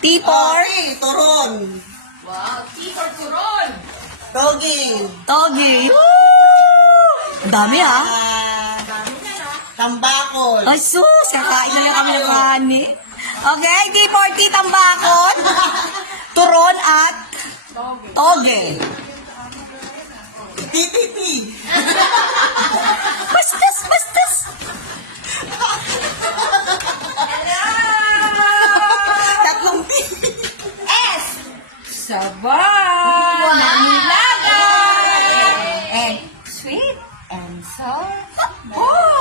T for Turon. Wow, T for turon. Doggy. Togi. Ang dami ah. Tambakol. Ay sus, kakain na yung kami ng honey. Okay, T for T tambakon. Turon at toge. TTT. Bastas, bastas. Tatlong T. S. Sabaw. Manilaga. And sweet and sour.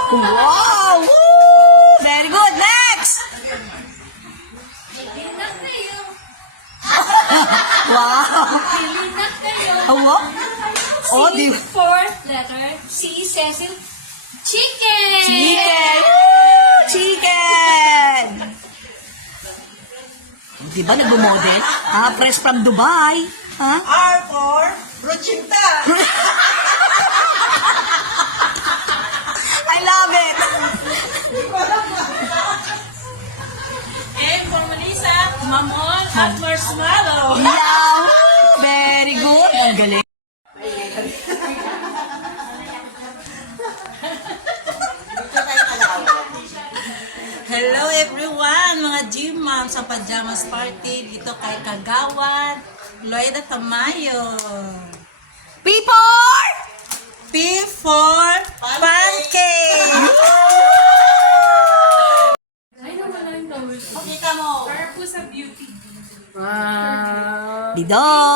Wow! Woo! Very good. Next! Wow! Awa? Oh, di... Fourth letter, C, Cecil. Chicken. Chicken! Woo! Chicken! Di ba nag-model? Ah, fresh from Dubai. Ha? R for Ruchinta. I love it! And for Melissa, mamon at marshmallow. Yeah! Very good. Ang galing. Hello everyone, mga gym moms sa Pajamas Party dito kay Kagawad, Loida Tamayo. People! P for pancake. Ay, nawala yung towel ko. Kita mo. Para po sa beauty. Didong!